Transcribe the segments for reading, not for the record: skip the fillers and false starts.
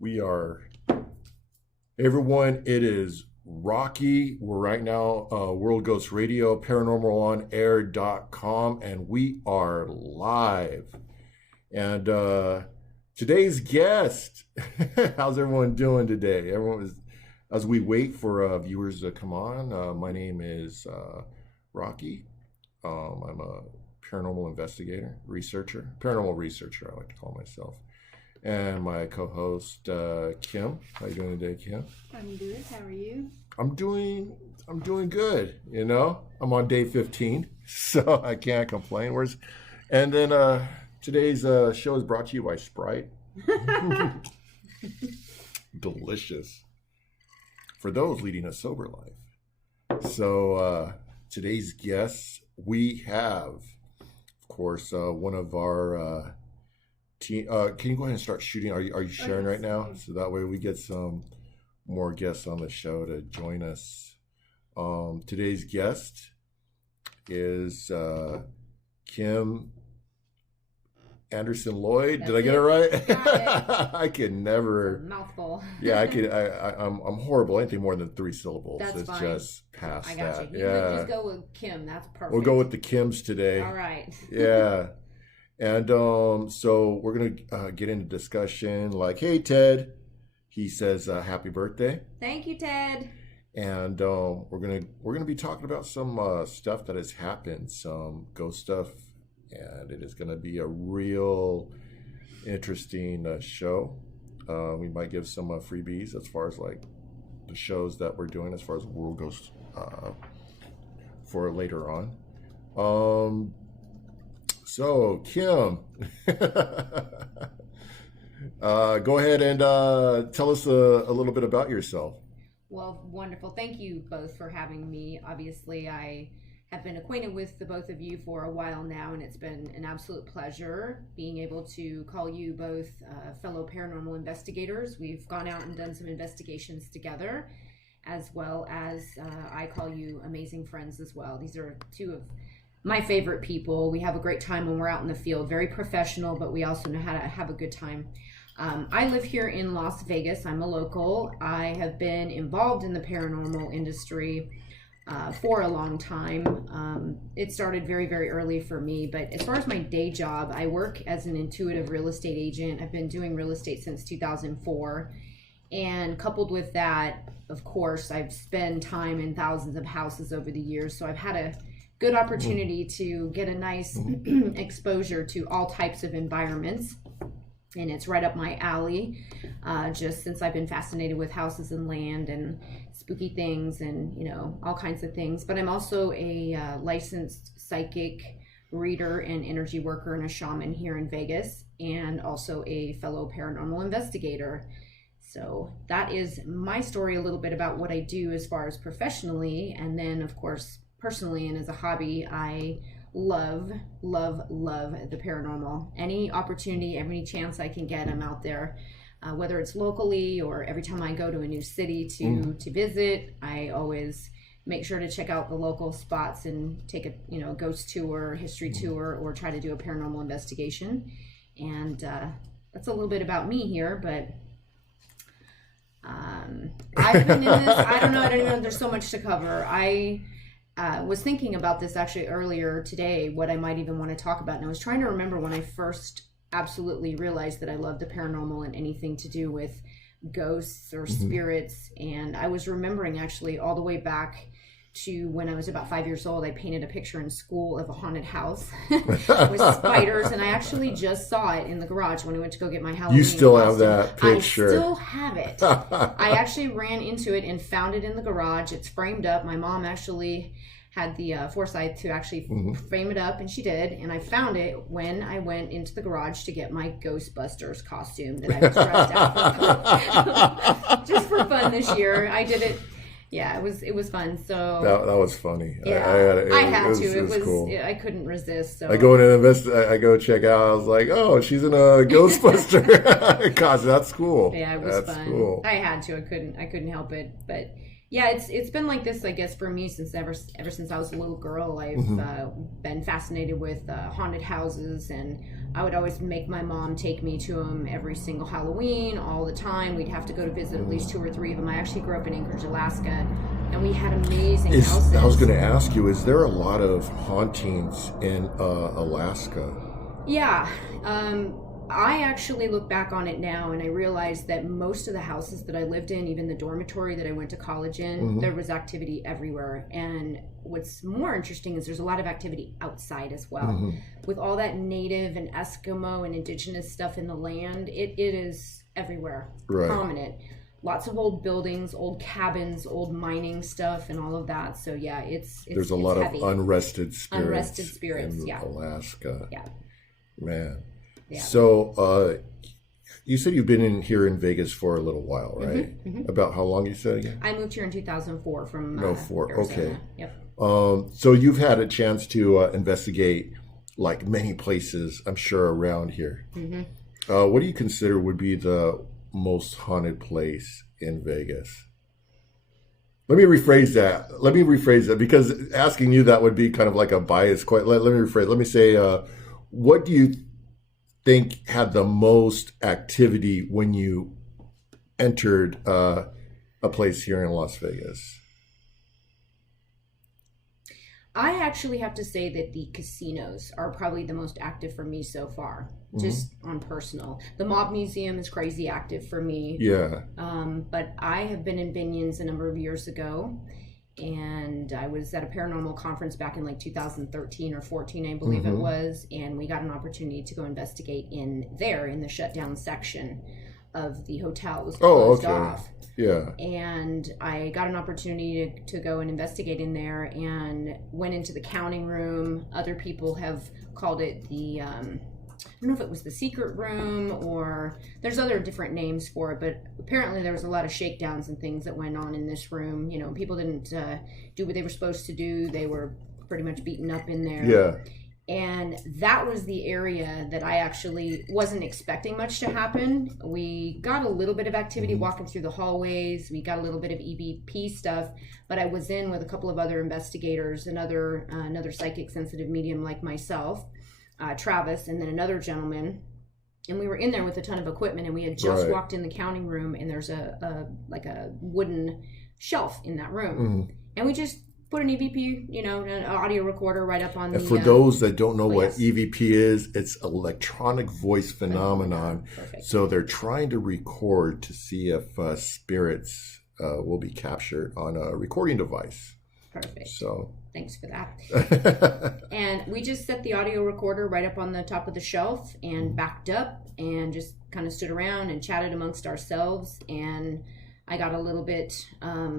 We are, everyone, it is Rocky. We're right now, World Ghost Radio, paranormalonair.com, and we are live. And today's guest, how's everyone doing today? As we wait for viewers to come on, my name is Rocky. I'm a paranormal investigator, paranormal researcher, I like to call myself. And my co-host, Kim. How you doing today, Kim? I'm good. How are you? I'm doing good. You know, I'm on day 15, so I can't complain. And then today's show is brought to you by Sprite. Delicious for those leading a sober life. So today's guests, we have, of course, one of our team. Can you go ahead and start shooting? Are you sharing right now? So that way we get some more guests on the show to join us. Today's guest is Kim Anderson Lloyd. Did I get it right? I can never. Mouthful. Yeah, I'm horrible. Anything more than 3 syllables. That's it's fine. Just past I got that. you. Yeah. Just go with Kim. That's perfect. We'll go with the Kims today. All right. Yeah. And so we're gonna get into discussion. Like, hey, Ted. He says, "Happy birthday." Thank you, Ted. And we're gonna be talking about some stuff that has happened, some ghost stuff, and it is gonna be a real interesting show. We might give some freebies as far as like the shows that we're doing as far as World Ghost for later on. So, Kim, go ahead and tell us a little bit about yourself. Well, wonderful. Thank you both for having me. Obviously, I have been acquainted with the both of you for a while now, and it's been an absolute pleasure being able to call you both fellow paranormal investigators. We've gone out and done some investigations together, as well as I call you amazing friends as well. These are two of my favorite people. We have a great time when we're out in the field, very professional, but we also know how to have a good time. I live here in Las Vegas. I'm a local. I have been involved in the paranormal industry for a long time. It started very, very early for me, but as far as my day job, I work as an intuitive real estate agent. I've been doing real estate since 2004. And coupled with that, of course, I've spent time in thousands of houses over the years. So I've had a good opportunity to get a nice exposure to all types of environments, and it's right up my alley, just since I've been fascinated with houses and land and spooky things and all kinds of things. But I'm also a licensed psychic reader and energy worker and a shaman here in Vegas, and also a fellow paranormal investigator. So that is my story, a little bit about what I do as far as professionally, and then of course personally and as a hobby, I love the paranormal. Any opportunity, every chance I can get, I'm out there, whether it's locally or every time I go to a new city to visit. I always make sure to check out the local spots and take a ghost tour, history tour, or try to do a paranormal investigation. And that's a little bit about me here, but I've been in this, I don't even know, there's so much to cover. I was thinking about this actually earlier today, what I might even want to talk about. And I was trying to remember when I first absolutely realized that I loved the paranormal and anything to do with ghosts or spirits. And I was remembering actually all the way back to when I was about 5 years old. I painted a picture in school of a haunted house with spiders, and I actually just saw it in the garage when I went to go get my Halloween You still costume. have that picture? I still have it. I actually ran into it and found it in the garage. It's framed up. My mom actually had the foresight to actually frame it up, and she did. And I found it when I went into the garage to get my Ghostbusters costume that I was dressed out for just for fun this year. I did it. Yeah, it was fun. So that was funny. Yeah, I had to. It was cool. I couldn't resist. So I go in and I go check out. I was like, oh, she's in a Ghostbuster costume. That's cool. Yeah, it was fun. Cool. I had to. I couldn't help it. But Yeah, it's been like this, I guess, for me since ever since I was a little girl. I've been fascinated with haunted houses, and I would always make my mom take me to them every single Halloween, all the time. We'd have to go to visit at least 2 or 3 of them. I actually grew up in Anchorage, Alaska, and we had amazing houses. I was going to ask you, is there a lot of hauntings in Alaska? Yeah. I actually look back on it now and I realize that most of the houses that I lived in, even the dormitory that I went to college in, there was activity everywhere. And what's more interesting is there's a lot of activity outside as well. With all that native and Eskimo and indigenous stuff in the land, it is everywhere, prominent. Lots of old buildings, old cabins, old mining stuff, and all of that. So yeah, there's a lot heavy. Of unrested spirits in Alaska. Yeah, man. Yeah. So you said you've been here in Vegas for a little while, right? About how long you said again? I moved here in 2004 from Arizona. Okay. Yep. So you've had a chance to investigate like many places, I'm sure, around here. What do you consider would be the most haunted place in Vegas? Let me rephrase that because asking you that would be kind of like a bias. Let me rephrase. Let me say, what do you think had the most activity when you entered a place here in Las Vegas? I actually have to say that the casinos are probably the most active for me so far, just on personal. The Mob Museum is crazy active for me. Yeah. But I have been in Binions a number of years ago, and I was at a paranormal conference back in like 2013 or 14, I believe it was, and we got an opportunity to go investigate in the shutdown section of the hotel. It was closed off. Yeah. And I got an opportunity to go and investigate in there and went into the counting room. Other people have called it the, I don't know if it was the secret room or there's other different names for it, but apparently there was a lot of shakedowns and things that went on in this room. You know, people didn't do what they were supposed to do. They were pretty much beaten up in there. Yeah. And that was the area that I actually wasn't expecting much to happen. We got a little bit of activity walking through the hallways. We got a little bit of EVP stuff, but I was in with a couple of other investigators, another psychic sensitive medium like myself, Travis, and then another gentleman. And we were in there with a ton of equipment, and we had just walked in the counting room, and there's a wooden shelf in that room. And we just put an EVP, an audio recorder right up on the... And for those that don't know what EVP is, it's electronic voice phenomenon. Perfect. So they're trying to record to see if spirits will be captured on a recording device. Perfect. So thanks for that. And we just set the audio recorder right up on the top of the shelf and backed up and just kind of stood around and chatted amongst ourselves. And I got a little bit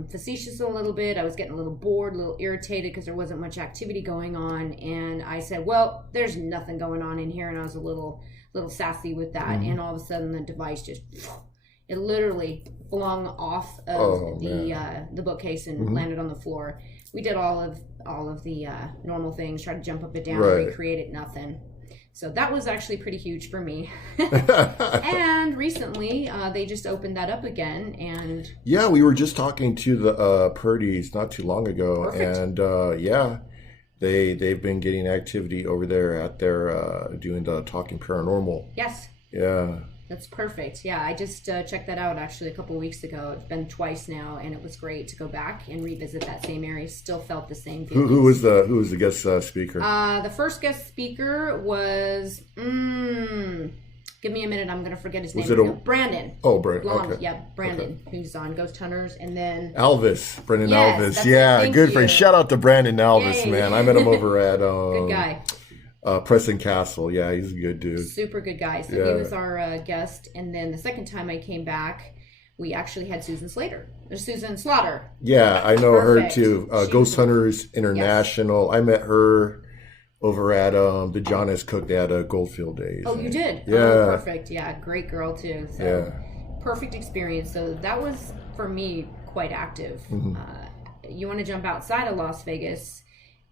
facetious a little bit. I was getting a little bored, a little irritated because there wasn't much activity going on. And I said, well, there's nothing going on in here. And I was a little sassy with that. And all of a sudden the device just, it literally flung off of the bookcase and landed on the floor. We did all of the normal things, tried to jump up and down, recreate it, nothing. So that was actually pretty huge for me. And recently, they just opened that up again. And yeah, we were just talking to the Purdy's not too long ago. Perfect. And they've been getting activity over there at their doing the Talking Paranormal. Yes. Yeah. That's perfect. Yeah, I just checked that out actually a couple of weeks ago. It's been twice now, and it was great to go back and revisit that same area. Still felt the same feelings. Who was the guest speaker? The first guest speaker was give me a minute. I'm gonna forget his name. Brandon. Oh, Brandon. Blonde. Okay. Yeah, Brandon, who's on Ghost Hunters, and then Brendan Yes, Elvis. that's Yeah, it. good Thank friend. you. Shout out to Brandon Elvis, Yay. man. I met him over at good guy. Preston Castle. Yeah, he's a good dude. Super good guy. So he was our guest, and then the second time I came back, we actually had Susan Slaughter. Yeah, I know Perfect. her too. Ghost Hunters International. Yes. I met her over at the John S. Cook. They had Goldfield Days. Oh, you did? Yeah. Oh, perfect. Yeah, great girl too. So yeah. Perfect experience. So that was, for me, quite active. You want to jump outside of Las Vegas,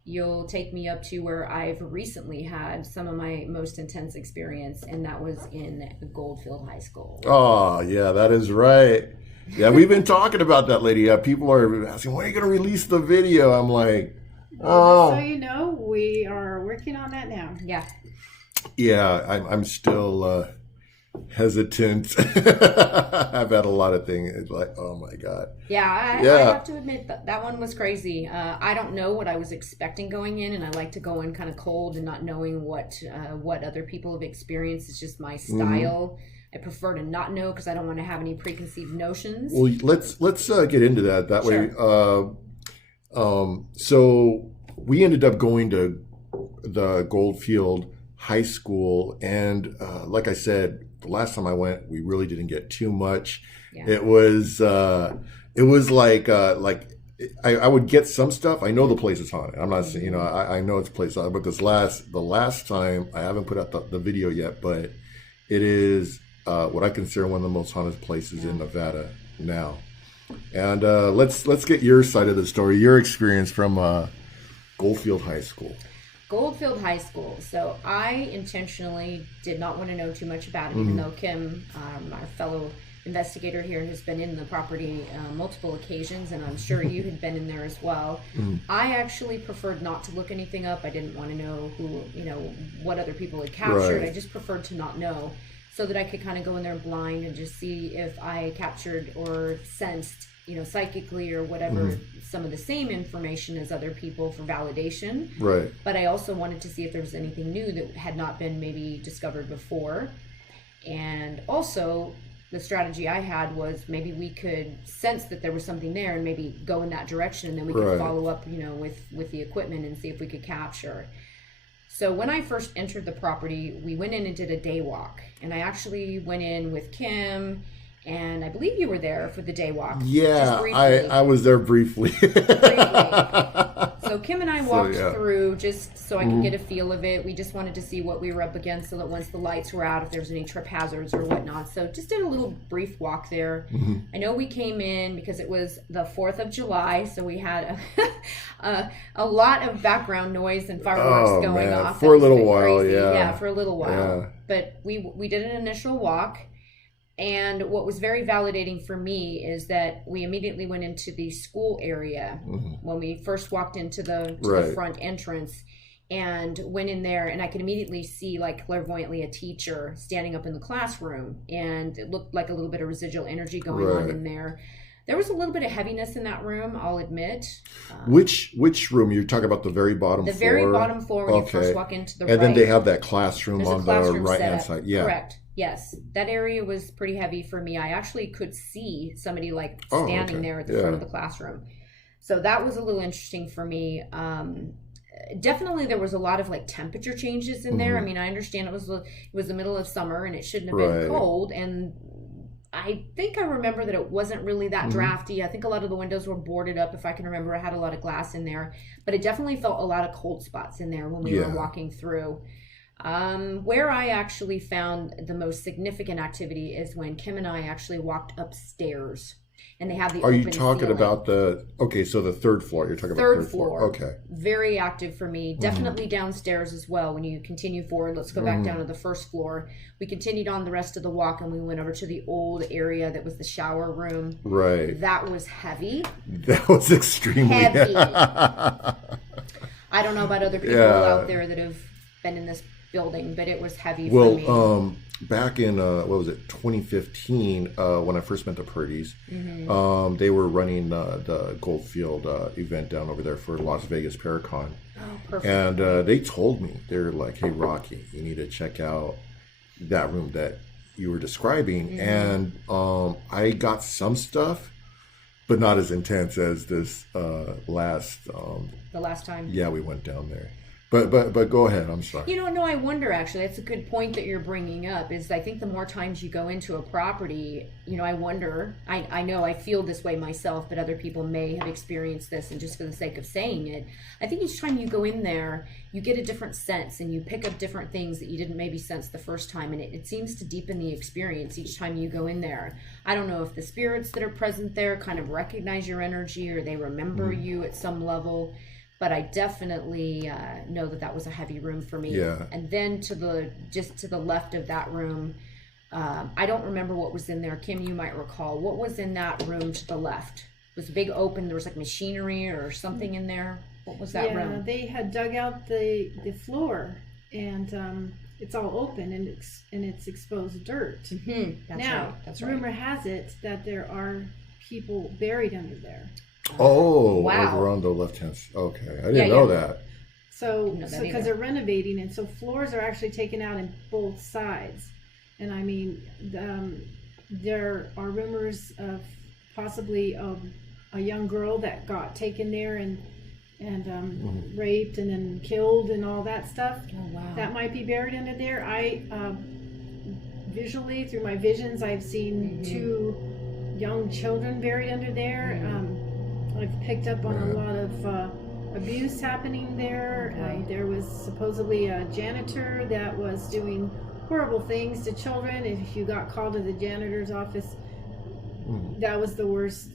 you'll take me up to where I've recently had some of my most intense experience, and that was in Goldfield High School. Oh, yeah, that is right. Yeah, we've been talking about that, lady. Yeah, people are asking, when are you going to release the video? I'm like, oh. So you know, we are working on that now. Yeah. Yeah, I'm still hesitant. I've had a lot of things. It's like, oh my God. Yeah, I have to admit that one was crazy. I don't know what I was expecting going in, and I like to go in kind of cold and not knowing what other people have experienced. It's just my style. I prefer to not know because I don't want to have any preconceived notions. Well, let's get into that. That Sure. way. So we ended up going to the Goldfield High School, and like I said, the last time I went, we really didn't get too much. Yeah. It was like I would get some stuff. I know the place is haunted. I'm not saying, you know, I know it's a place haunted, but the last time, I haven't put out the video yet, but it is what I consider one of the most haunted places in Nevada now. And let's get your side of the story, your experience from Goldfield High School. Goldfield High School. So I intentionally did not want to know too much about it, even though Kim, our fellow investigator here, has been in the property multiple occasions, and I'm sure you had been in there as well. I actually preferred not to look anything up. I didn't want to know who, you know, what other people had captured. Right. I just preferred to not know, so that I could kind of go in there blind and just see if I captured or sensed, you know, psychically or whatever, some of the same information as other people for validation. Right. But I also wanted to see if there was anything new that had not been maybe discovered before. And also, the strategy I had was maybe we could sense that there was something there and maybe go in that direction, and then we could follow up, you know, with the equipment and see if we could capture. So when I first entered the property, we went in and did a day walk. And I actually went in with Kim, and I believe you were there for the day walk. Yeah, I was there briefly. So Kim and I walked through just so I could get a feel of it. We just wanted to see what we were up against, so that once the lights were out, if there was any trip hazards or whatnot. So just did a little brief walk there. I know we came in because it was the 4th of July, so we had a lot of background noise and fireworks going off. For a little while, crazy. yeah. Yeah, for a little while. Yeah. But we did an initial walk. And what was very validating for me is that we immediately went into the school area when we first walked into the front entrance, and went in there, and I could immediately see, like, clairvoyantly a teacher standing up in the classroom, and it looked like a little bit of residual energy going on in there. There was a little bit of heaviness in that room, I'll admit. Which room? You're talking about the very bottom floor? The very bottom floor when you first walk into the right. And then they have that classroom on the right-hand side. Yeah. Correct. Yes. That area was pretty heavy for me. I actually could see somebody, like, standing there at the front of the classroom. So that was a little interesting for me. Definitely there was a lot of, like, temperature changes in there. I mean, I understand it was the middle of summer and it shouldn't have been cold, and I think I remember that it wasn't really that drafty. I think a lot of the windows were boarded up, if I can remember. I had a lot of glass in there, but it definitely felt a lot of cold spots in there when we were walking through. Where I actually found the most significant activity is when Kim and I actually walked upstairs, and they have the Are you open talking ceiling. About so the third floor? You're talking about third floor. Okay. Very active for me. Definitely downstairs as well. When you continue forward, let's go back down to the first floor. We continued on the rest of the walk, and we went over to the old area that was the shower room. Right. That was heavy. That was extremely heavy. I don't know about other people out there that have been in this building, but it was heavy for me. Well, back in 2015, when I first met the Purdy's, they were running the Goldfield event down over there for Las Vegas Paracon. Oh, perfect. And they told me, they're like, "Hey, Rocky, you need to check out that room that you were describing." And I got some stuff, but not as intense as this the last time. Yeah, we went down there. But go ahead. I'm sorry. No, I wonder, actually. That's a good point that you're bringing up, is I think the more times you go into a property, I wonder, I know I feel this way myself, but other people may have experienced this, and just for the sake of saying it, I think each time you go in there, you get a different sense, and you pick up different things that you didn't maybe sense the first time, and it seems to deepen the experience each time you go in there. I don't know if the spirits that are present there kind of recognize your energy, or they remember you at some level. But I definitely know that was a heavy room for me. Yeah. And then to the left of that room, I don't remember what was in there. Kim, you might recall. What was in that room to the left? It was a big open, there was like machinery or something in there. What was that room? Yeah, they had dug out the floor, and it's all open, and it's exposed dirt. That's right. Rumor has it that there are people buried under there. Oh, wow. Over on the left hand. Okay, I didn't know that. So because they're renovating, and so floors are actually taken out in both sides. And I mean, there are rumors of possibly a young girl that got taken there and raped and then killed and all that stuff. Oh, wow. That might be buried under there. I visually, through my visions, I've seen two young children buried under there. I've picked up on a lot of abuse happening there. There was supposedly a janitor that was doing horrible things to children. If you got called to the janitor's office, that was the worst.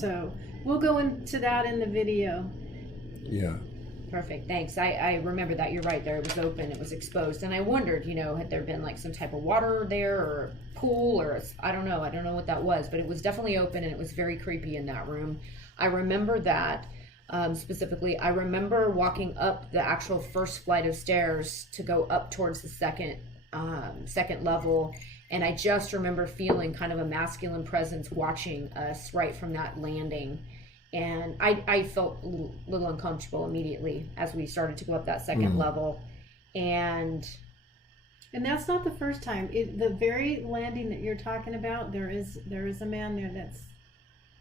So we'll go into that in the video. Yeah. Perfect. Thanks. I remember that. You're right there. It was open. It was exposed. And I wondered, had there been like some type of water there or pool or I don't know. I don't know what that was, but it was definitely open and it was very creepy in that room. I remember that specifically. I remember walking up the actual first flight of stairs to go up towards the second level. And I just remember feeling kind of a masculine presence watching us right from that landing. And I felt a little uncomfortable immediately as we started to go up that second level. And that's not the first time. The very landing that you're talking about, there is a man there that's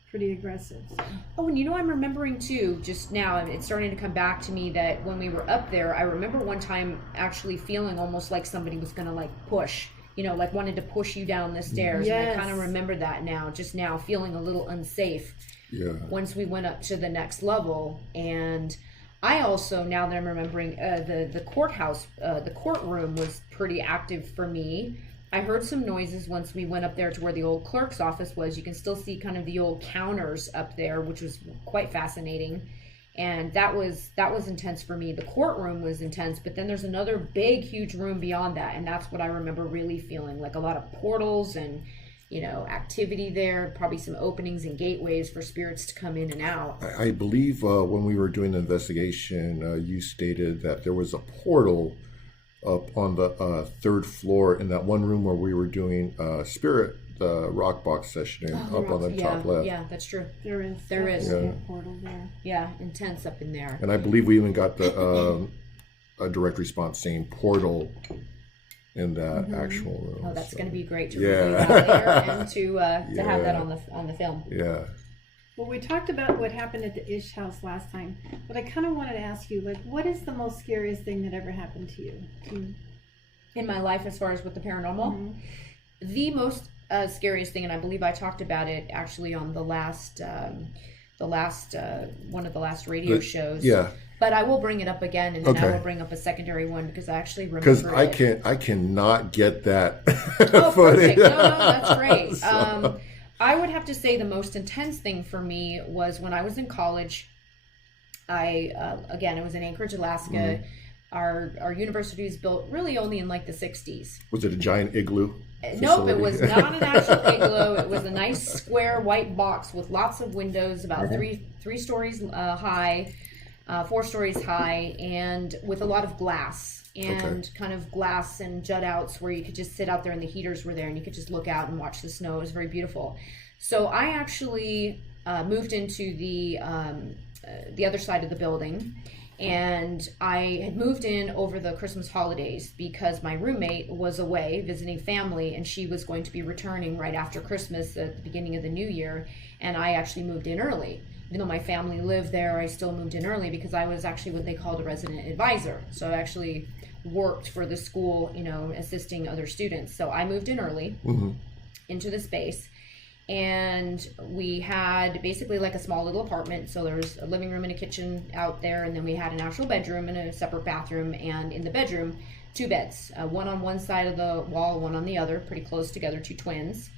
pretty aggressive. So. Oh, and I'm remembering too, just now, and it's starting to come back to me that when we were up there, I remember one time actually feeling almost like somebody was going to like push, like wanted to push you down the stairs. Yes. And I kind of remember that just now, feeling a little unsafe. Yeah. Once we went up to the next level. And I also, now that I'm remembering, the courthouse, the courtroom was pretty active for me. I heard some noises once we went up there to where the old clerk's office was. You can still see kind of the old counters up there, which was quite fascinating. And that was intense for me. The courtroom was intense, but then there's another big, huge room beyond that. And that's what I remember really feeling, like a lot of portals and activity there, probably some openings and gateways for spirits to come in and out. I believe when we were doing the investigation, you stated that there was a portal up on the third floor in that one room where we were doing spirit rock box session up on the top left. Yeah, that's true. There is a portal there. Yeah, intense up in there. And I believe we even got the a direct response saying portal in that actual room. Oh, that's going to be great to review that later and to have that on the film. Yeah. Well, we talked about what happened at the Ish house last time, but I kind of wanted to ask you, what is the most scariest thing that ever happened to you? In my life, as far as with the paranormal? The most scariest thing, and I believe I talked about it actually on the last one of the last radio shows. Yeah. But I will bring it up again, and then I will bring up a secondary one because I actually remember because it. I cannot get that Oh, footage. perfect. No, that's great. So. I would have to say the most intense thing for me was when I was in college. I was in Anchorage, Alaska. Our university was built really only in like the 60s. Was it a giant igloo? Nope, it was not an actual igloo. It was a nice square white box with lots of windows, about three stories high. 4 stories high, and with a lot of glass and kind of glass and jut outs where you could just sit out there and the heaters were there and you could just look out and watch the snow. It was very beautiful. So I actually moved into the other side of the building, and I had moved in over the Christmas holidays because my roommate was away visiting family and she was going to be returning right after Christmas at the beginning of the new year, and I actually moved in early. Even though my family lived there, I still moved in early because I was actually what they called a resident advisor. So I actually worked for the school, assisting other students. So I moved in early into the space, and we had basically like a small little apartment. So there was a living room and a kitchen out there, and then we had an actual bedroom and a separate bathroom, and in the bedroom, 2 beds, one on one side of the wall, one on the other, pretty close together, 2 twins.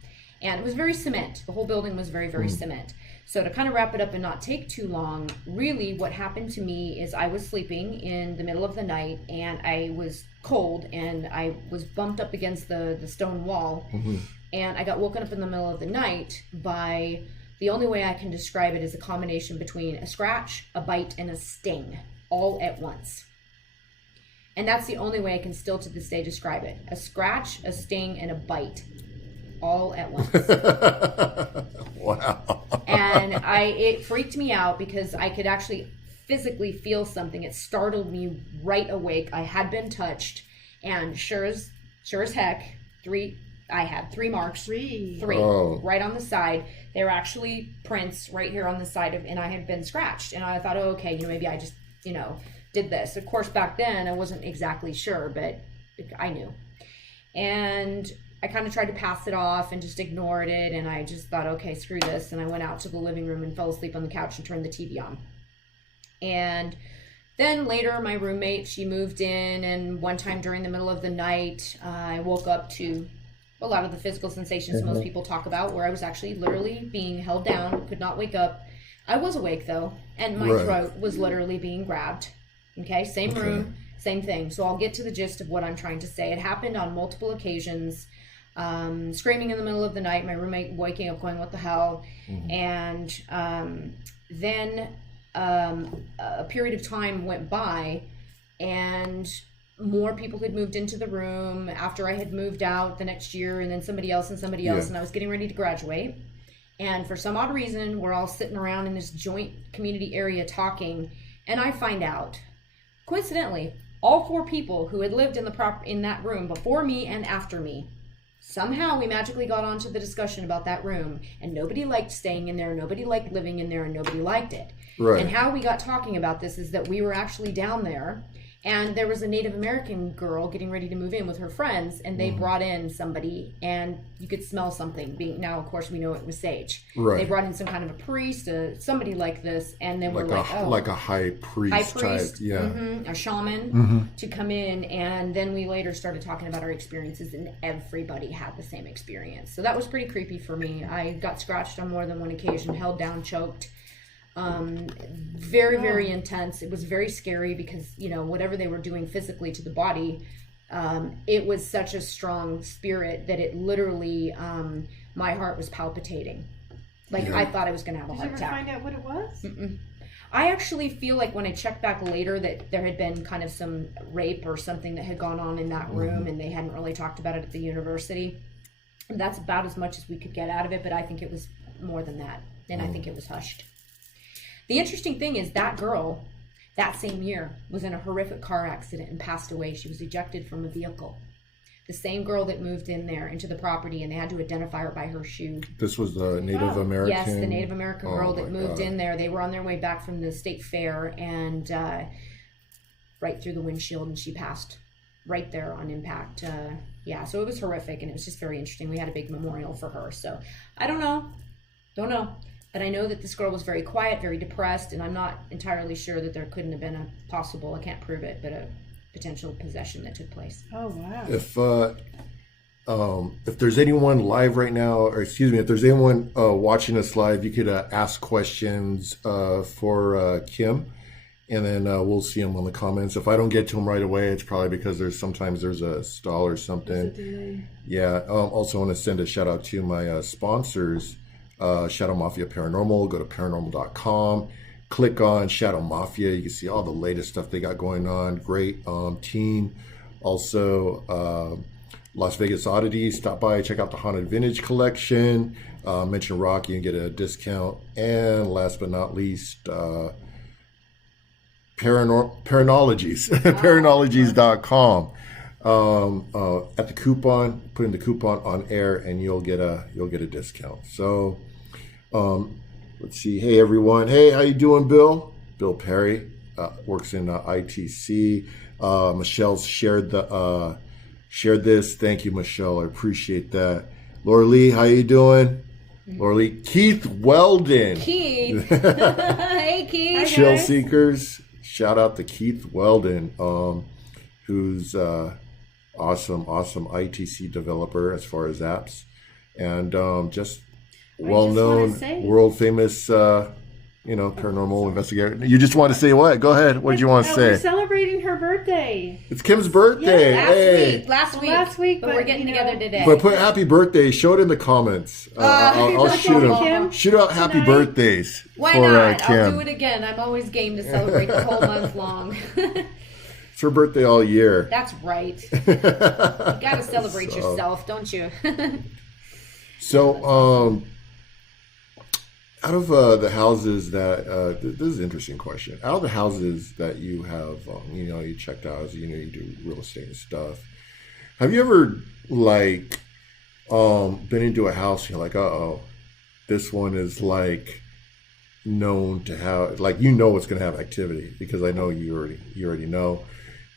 And it was very cement. The whole building was very, very cement. So to kind of wrap it up and not take too long, really what happened to me is I was sleeping in the middle of the night, and I was cold, and I was bumped up against the stone wall. And I got woken up in the middle of the night by, the only way I can describe it is a combination between a scratch, a bite, and a sting all at once. And that's the only way I can still to this day describe it. A scratch, a sting, and a bite all at once. Wow. And it freaked me out because I could actually physically feel something. It startled me right awake. I had been touched, and sure as heck, I had 3 marks. Three. Oh. Right on the side. They were actually prints right here on the side and I had been scratched. And I thought, oh, okay, maybe I just, did this. Of course, back then I wasn't exactly sure, but I knew. And I kind of tried to pass it off and just ignored it. And I just thought, okay, screw this. And I went out to the living room and fell asleep on the couch and turned the TV on. And then later, my roommate, she moved in. And one time during the middle of the night, I woke up to a lot of the physical sensations most people talk about, where I was actually literally being held down, could not wake up. I was awake, though, and my throat was literally being grabbed. Okay, same room, same thing. So I'll get to the gist of what I'm trying to say. It happened on multiple occasions. Screaming in the middle of the night, my roommate waking up going, what the hell? And then a period of time went by, and more people had moved into the room after I had moved out the next year, and then somebody else, and I was getting ready to graduate. And for some odd reason, we're all sitting around in this joint community area talking, and I find out, coincidentally, all 4 people who had lived in that room before me and after me, somehow we magically got onto the discussion about that room, and nobody liked staying in there, nobody liked living in there, and nobody liked it. And how we got talking about this is that we were actually down there, and there was a Native American girl getting ready to move in with her friends, and they brought in somebody, and you could smell something. Now, of course, we know it was sage. They brought in some kind of a priest, somebody like this, and then we're like, like a high priest type, a shaman to come in. And then we later started talking about our experiences, and everybody had the same experience. So that was pretty creepy for me. I got scratched on more than one occasion, held down, choked. Very, very intense. It was very scary because, whatever they were doing physically to the body, it was such a strong spirit that it literally, my heart was palpitating. I thought I was going to have a heart attack. Did you ever find out what it was? I actually feel like when I checked back later that there had been kind of some rape or something that had gone on in that room, and they hadn't really talked about it at the university. And that's about as much as we could get out of it, but I think it was more than that, and I think it was hushed. The interesting thing is that girl, that same year, was in a horrific car accident and passed away. She was ejected from a vehicle. The same girl that moved in there into the property, and they had to identify her by her shoe. This was the Native American? Yes, the Native American girl that moved in there. They were on their way back from the state fair, and right through the windshield, and she passed right there on impact. So it was horrific, and it was just very interesting. We had a big memorial for her. So I don't know. But I know that this girl was very quiet, very depressed, and I'm not entirely sure that there couldn't have been a possible, I can't prove it, but a potential possession that took place. Oh, wow. If there's anyone live right now, or excuse me, if there's anyone watching us live, you could ask questions for Kim, and then we'll see them on the comments. If I don't get to them right away, it's probably because sometimes there's a stall or something. Also want to send a shout out to my sponsors. Shadow Mafia Paranormal. Go to paranormal.com, click on Shadow Mafia. You can see all the latest stuff they got going on. Great team. Also, Las Vegas Oddities. Stop by, check out the Haunted Vintage Collection. Mention Rocky and get a discount. And last but not least, Paranologies. Paranologies.com. At the coupon, put in the coupon on air, and you'll get a discount. So, let's see. Hey everyone. Hey, how you doing, Bill? Bill Perry works in ITC. Michelle shared this. Thank you, Michelle. I appreciate that. Laura Lee, how you doing? Laura Lee. Keith Weldon. Keith. Hey, Keith. Chill Seekers. Shout out to Keith Weldon, who's awesome ITC developer as far as apps. and just I just well-known, wanna say- world-famous, paranormal investigator. You just want to say what? Go ahead. What did you want to We're say? celebrating her birthday. It's Kim's birthday. Yeah, Hey. Last week, but we're getting you know, together today. But put happy birthday. Show it in the comments. I'll birthday, shoot them. Kim, Shoot out happy tonight. birthdays Why for not? Kim. I'll do it again. I'm always game to celebrate the whole month long. It's her birthday all year. That's right. You gotta celebrate So- yourself, don't you? So, out of the houses that this is an interesting question. Out of the houses that you have, you checked out, as you do real estate and stuff. Have you ever been into a house? You're like, this one is known to have it's going to have activity because I know you already know,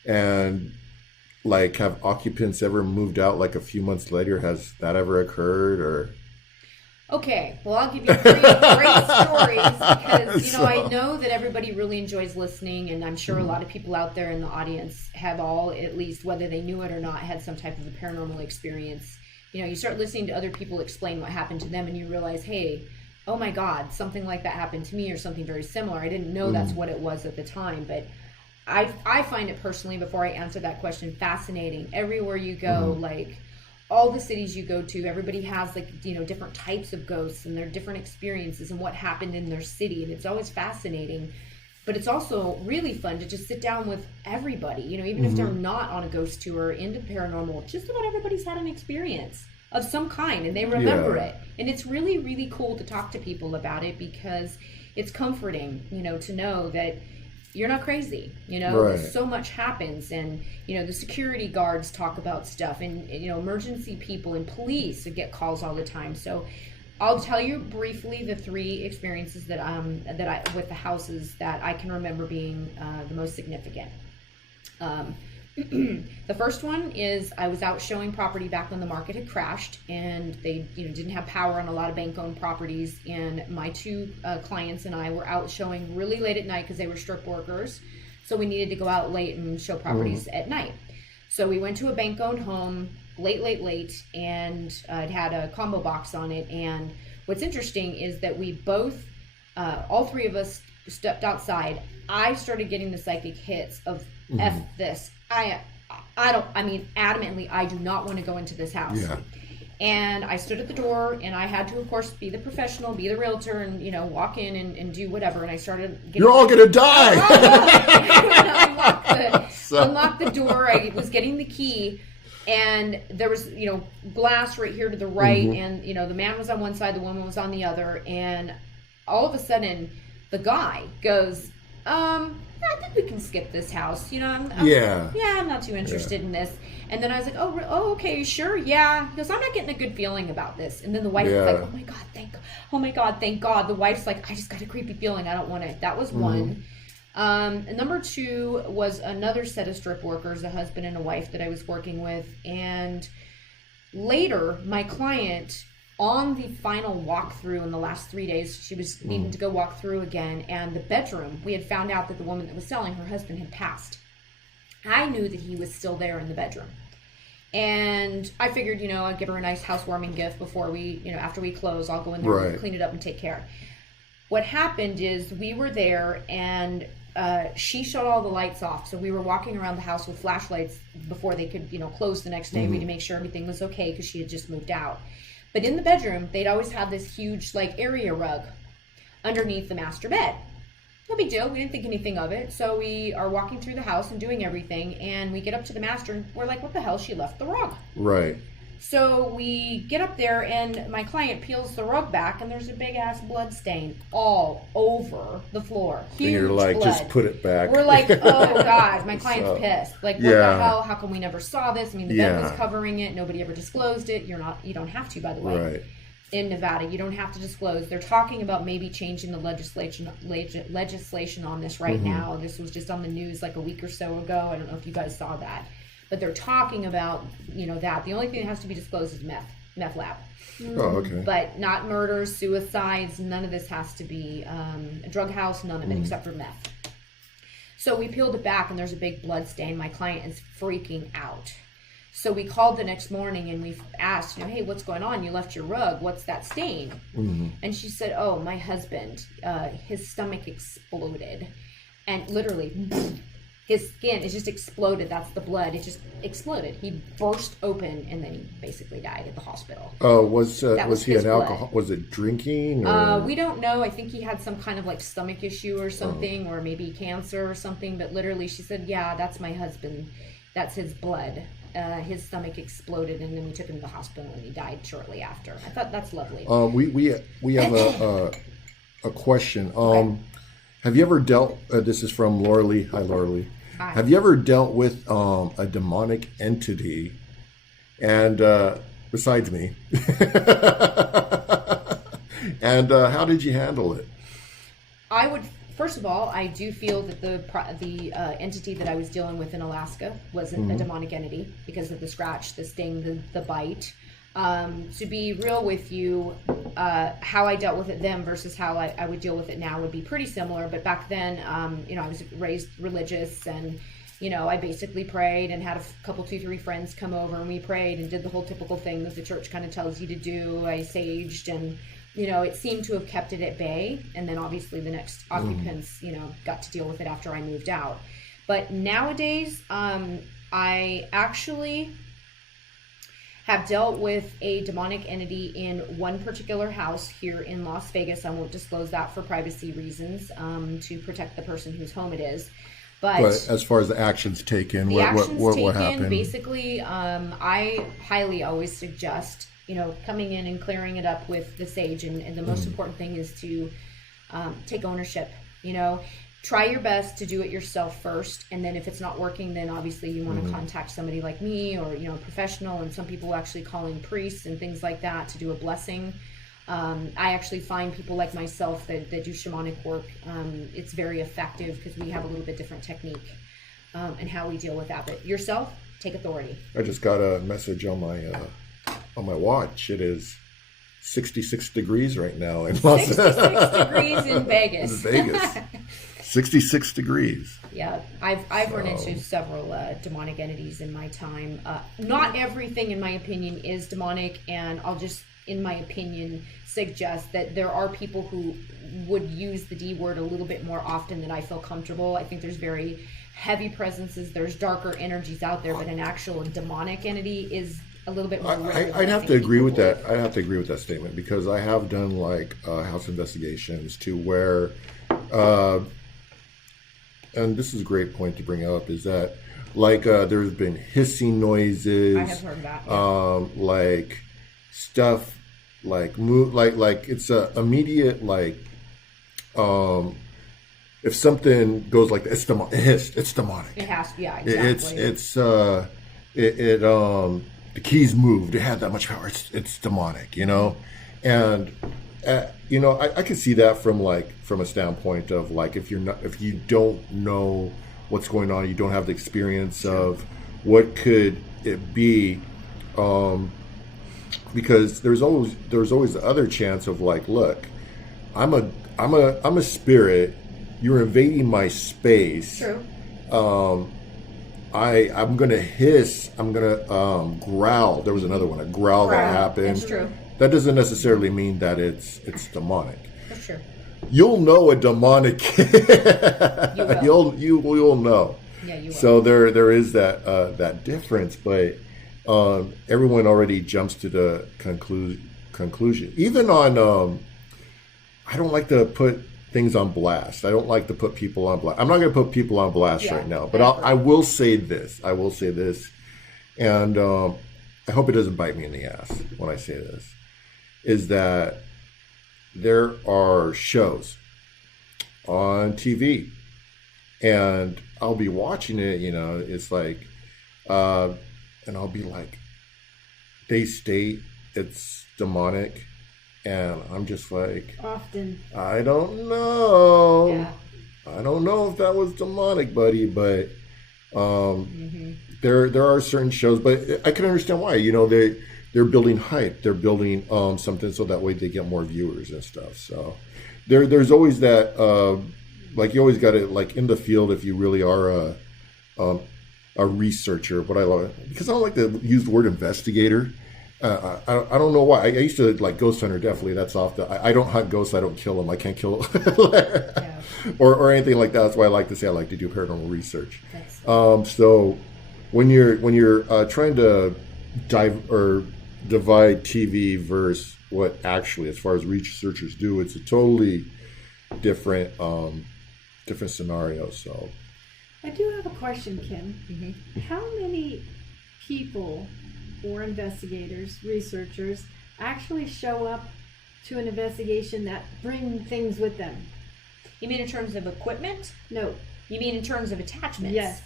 and have occupants ever moved out a few months later? Has that ever occurred or? Okay, well, I'll give you three great stories because, I know that everybody really enjoys listening, and I'm sure a lot of people out there in the audience have all, at least whether they knew it or not, had some type of a paranormal experience. You start listening to other people explain what happened to them, and you realize, hey, oh my God, something like that happened to me or something very similar. I didn't know that's what it was at the time, but I find it personally, before I answer that question, fascinating. Everywhere you go, all the cities you go to, everybody has different types of ghosts and their different experiences and what happened in their city, and it's always fascinating. But it's also really fun to just sit down with everybody, even if they're not on a ghost tour into paranormal. Just about everybody's had an experience of some kind, and they remember it. And it's really, really cool to talk to people about it because it's comforting, to know that you're not crazy, Right. So much happens, and the security guards talk about stuff, and emergency people and police get calls all the time. So I'll tell you briefly the three experiences that I with the houses that I can remember being the most significant. The first one is I was out showing property back when the market had crashed, and they didn't have power on a lot of bank-owned properties, and my two clients and I were out showing really late at night because they were strip workers, so we needed to go out late and show properties at night. So we went to a bank-owned home late, and it had a combo box on it, and what's interesting is that we both, all three of us stepped outside. I started getting the psychic hits of F this. Adamantly, I do not want to go into this house. Yeah. And I stood at the door, and I had to, of course, be the professional, be the realtor, and, walk in and do whatever. And I started getting... You're all going to die! Unlock the door. I was getting the key, and there was, glass right here to the right, and, the man was on one side, the woman was on the other, and all of a sudden, the guy goes, I think we can skip this house. I'm not too interested in this. And then I was like, oh, okay, sure, yeah. He goes, I'm not getting a good feeling about this. And then the wife was like, oh my God, thank God. The wife's like, I just got a creepy feeling. I don't want it. That was one. And number two was another set of strip workers, a husband and a wife that I was working with. And later, my client, on the final walkthrough in the last 3 days, she was needing to go walk through again, and the bedroom, we had found out that the woman that was selling, her husband had passed. I knew that he was still there in the bedroom, and I figured, I'd give her a nice housewarming gift before we, after we close, I'll go in there and clean it up and take care. What happened is we were there, and she shut all the lights off, so we were walking around the house with flashlights before they could, close the next day. We had to make sure everything was okay because she had just moved out. But in the bedroom, they'd always have this huge, area rug underneath the master bed. No big deal. We didn't think anything of it. So we are walking through the house and doing everything, and we get up to the master, and we're like, what the hell? She left the rug. Right. So we get up there, and my client peels the rug back, and there's a big-ass blood stain all over the floor. Huge and you're like, blood. just put it back. We're like, oh, God. My client's pissed. Like, what the Yeah. hell? How come we never saw this? I mean, the bed was covering it. Nobody ever disclosed it. You don't have to, by the way. Right. In Nevada, you don't have to disclose. They're talking about maybe changing the legislation on this right now. This was just on the news like a week or so ago. I don't know if you guys saw that. But they're talking about, that. The only thing that has to be disclosed is meth lab. Oh, okay. But not murders, suicides, none of this has to be a drug house, none of it except for meth. So we peeled it back, and there's a big blood stain. My client is freaking out. So we called the next morning and we asked, hey, what's going on? You left your rug. What's that stain? Mm-hmm. And she said, oh, my husband, his stomach exploded. And literally, his skin is just exploded. That's the blood. It just exploded. He burst open and then he basically died at the hospital. Was he an blood. alcohol? Was it drinking? Or? We don't know. I think he had some kind of like stomach issue or something, or maybe cancer or something. But literally, she said, yeah, that's my husband. That's his blood. His stomach exploded, and then we took him to the hospital, and he died shortly after. I thought that's lovely. We have a question. Okay. Have you ever dealt? This is from Laura Lee. Hi, Laura Lee. Hi. Have you ever dealt with a demonic entity? And besides me, and how did you handle it? I would. First of all, I do feel that the entity that I was dealing with in Alaska was a demonic entity because of the scratch, the sting, the bite. To be real with you, how I dealt with it then versus how I would deal with it now would be pretty similar. But back then, I was raised religious, and I basically prayed and had a couple, 2-3 friends come over, and we prayed and did the whole typical thing that the church kind of tells you to do. I saged, and it seemed to have kept it at bay. And then obviously the next occupants, got to deal with it after I moved out. But nowadays, I actually have dealt with a demonic entity in one particular house here in Las Vegas. I won't disclose that for privacy reasons, to protect the person whose home it is. But as far as the actions taken, what happened? Basically, I highly always suggest, coming in and clearing it up with the sage. And the most important thing is to take ownership. Try your best to do it yourself first, and then if it's not working, then obviously you want to contact somebody like me or a professional. And some people actually call in priests and things like that to do a blessing. I actually find people like myself that do shamanic work. It's very effective because we have a little bit different technique and how we deal with that. But yourself, take authority. I just got a message on my watch. It is 66 degrees right now in 66 degrees in Vegas. 66 degrees. Yeah, I've run into several demonic entities in my time. Not everything, in my opinion, is demonic, and I'll just, in my opinion, suggest that there are people who would use the D word a little bit more often than I feel comfortable. I think there's very heavy presences, there's darker energies out there, but an actual demonic entity is a little bit more rare. I'd have to agree with that. I'd have to agree with that statement, because I have done house investigations to where, and this is a great point to bring up, is that there's been hissing noises. I have heard that. Yeah. Stuff it's a immediate if something goes like this, it's demonic. It has, yeah, exactly. The keys moved. It had that much power. It's demonic, and I can see that from a standpoint of if you don't know what's going on, you don't have the experience of what could it be, because there's always the other chance of look, I'm a spirit. You're invading my space. True. I'm gonna hiss. I'm gonna growl. There was another one, a growl that happened. That's true. That doesn't necessarily mean that it's demonic. That's true. You'll know a demonic. You'll know. Yeah, you will. So there is that difference, but everyone already jumps to the conclusion. Even on, I don't like to put things on blast. I don't like to put people on blast. I'm not going to put people on blast right now, but I will say this. And I hope it doesn't bite me in the ass when I say this, is that there are shows on TV, and I'll be watching it, it's and I'll be like, they state it's demonic, and I'm just like, often, I don't know. Yeah. I don't know if that was demonic, buddy, but there are certain shows, but I can understand why. They're building hype. They're building something so that way they get more viewers and stuff. So there's always that, you always got to, in the field, if you really are a researcher, but I love it because I don't like to use the word investigator. I don't know why. I used to like ghost hunter. Definitely, that's off the. I don't hunt ghosts. I don't kill them. I can't kill or anything like that. That's why I like to say I like to do paranormal research. So when you're trying to divide TV versus what actually, as far as researchers do, it's a totally different different scenario. So I do have a question, Kim. Mm-hmm. How many people or investigators, researchers, actually show up to an investigation that bring things with them? You mean in terms of equipment? No. You mean in terms of attachments? Yes.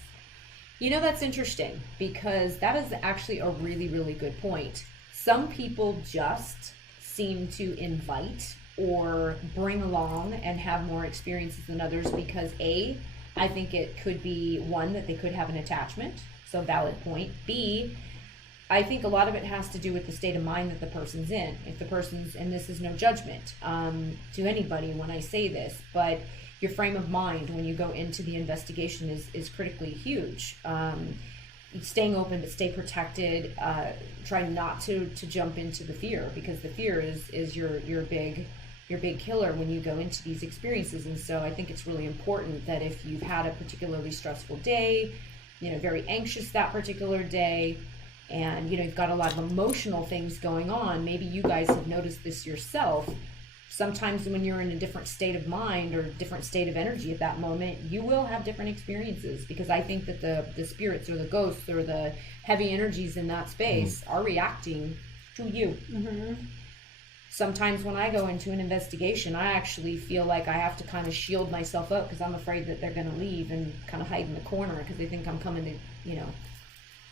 You know, that's interesting because that is actually a really, really good point. Some people just seem to invite or bring along and have more experiences than others because I think it could be one, that they could have an attachment, so valid point. B, I think a lot of it has to do with the state of mind that the person's in. If the person's, and this is no judgment to anybody when I say this, but your frame of mind when you go into the investigation is critically huge. Staying open but stay protected. Try not to jump into the fear, because the fear is your big killer when you go into these experiences. And so I think it's really important that if you've had a particularly stressful day, very anxious that particular day, and you've got a lot of emotional things going on, maybe you guys have noticed this yourself. Sometimes when you're in a different state of mind or different state of energy at that moment, you will have different experiences, because I think that the spirits or the ghosts or the heavy energies in that space are reacting to you. Mm-hmm. Sometimes when I go into an investigation, I actually feel like I have to kind of shield myself up because I'm afraid that they're going to leave and kind of hide in the corner because they think I'm coming to,